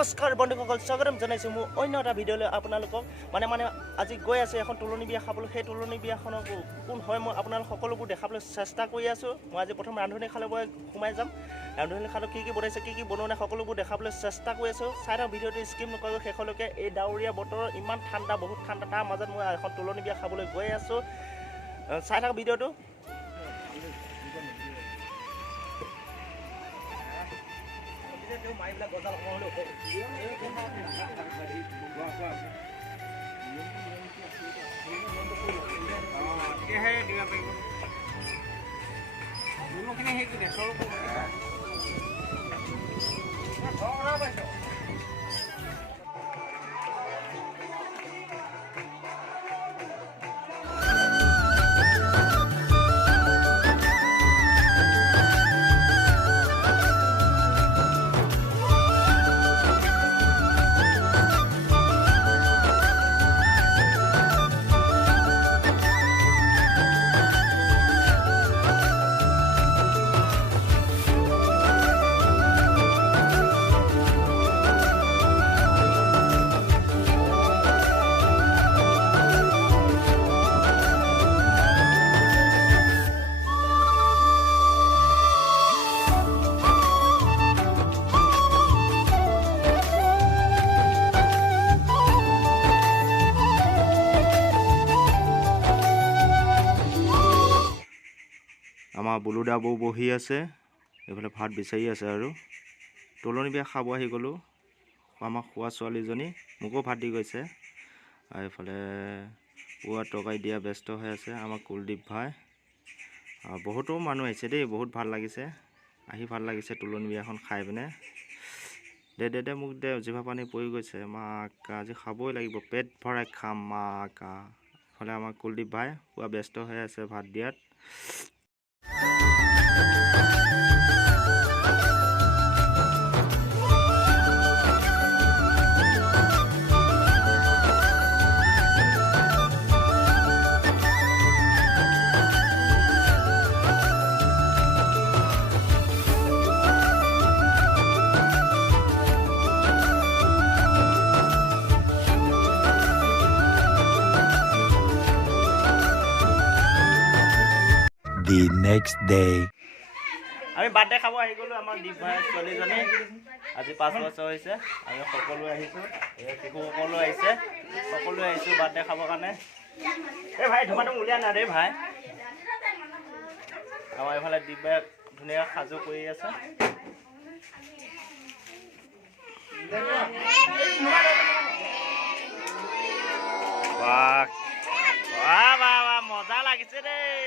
নমস্কাৰ বন্ধুসকল, স্বাগতম জনাইছোঁ মোৰ অন্য এটা ভিডিঅ'লৈ আপোনালোকক। মানে আজি গৈ আছোঁ এখন তুলনি বিয়া খাবলৈ। সেই তুলনি বিয়াখনৰ কোন হয় মই আপোনালোক সকলোবোৰ দেখাবলৈ চেষ্টা কৰি আছোঁ। মই আজি প্ৰথম ৰান্ধনীশালৰ পৰা সোমাই যাম। ৰান্ধনীশালত কি বনাইছে, কি বনোৱা নাই সকলোবোৰ দেখাবলৈ চেষ্টা কৰি আছোঁ। চাই থাকক ভিডিঅ'টো, স্কিপ নকৰিব শেষলৈকে। এই ডাৱৰীয়া বতৰৰ ইমান ঠাণ্ডা, বহুত ঠাণ্ডা, তাৰ মাজত মই এখন তুলনি বিয়া খাবলৈ গৈ আছোঁ। চাই থাকক ভিডিঅ'টো। মাইবিলাক গজাল কমাবলৈ তেতিয়াহে দিব পাৰিব। নিমখখিনি সেই নেচৰ পাইছ। আমাৰ বুলুদা বৌ বহি আছে, এইফালে ভাত বিচাৰি আছে। আৰু তুলনি বিয়া খাব আহি গ'লোঁ। আমাৰ খোৱা ছোৱালীজনী মোকো ভাত দি গৈছে। আৰু এইফালে পুৱা তৰকাৰী দিয়া ব্যস্ত হৈ আছে আমাৰ কুলদীপ ভাই। বহুতো মানুহ আহিছে দেই, বহুত ভাল লাগিছে, আহি ভাল লাগিছে তুলনি বিয়াখন খাই পিনে। দে মোক দে, জিভা পানী পৰি গৈছে। মাকা আজি খাবই লাগিব, পেট ভৰাই খাম মাকা। এইফালে আমাৰ কুলদীপ ভাই পুৱা ব্যস্ত হৈ আছে ভাত দিয়াত। The next day. আমি বাৰ্থডে খাব আহি গ'লোঁ। আমাৰ দীপ ভাই ছোৱালীজনী আজি 5 বছৰ হৈছে। আমি সকলোৱে আহিছোঁ, শিশুসকলো আহিছে, সকলোৱে আহিছোঁ বাৰ্থডে খাবৰ কাৰণে। এই ভাই ধুমাটো উলিয়া না দেই ভাই। আমাৰ এইফালে দীপ ভাই ধুনীয়াকৈ সাজু কৰি আছে। মজা লাগিছে দেই।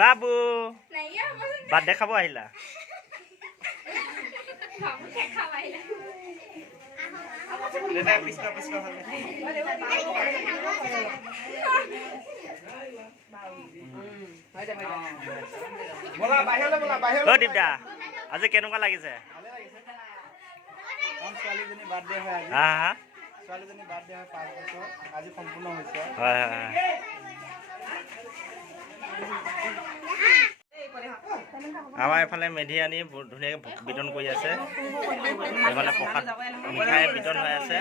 বাবু বাৰ্থডে খাব আহিলা? দীপদা আজি কেনেকুৱা লাগিছে? ছোৱালীজনী বাৰ্থডে হয় আজি। ছোৱালীজনী বাৰ্থডে হয় 5 বছৰ আজি সম্পূৰ্ণ হৈছে। হয়। আমাৰ এইফালে মেধি আনি ধুনীয়াকৈ বিতৰণ কৰি আছে। এইফালে প্ৰসাদ মিঠাই বিতৰণ হৈ আছে।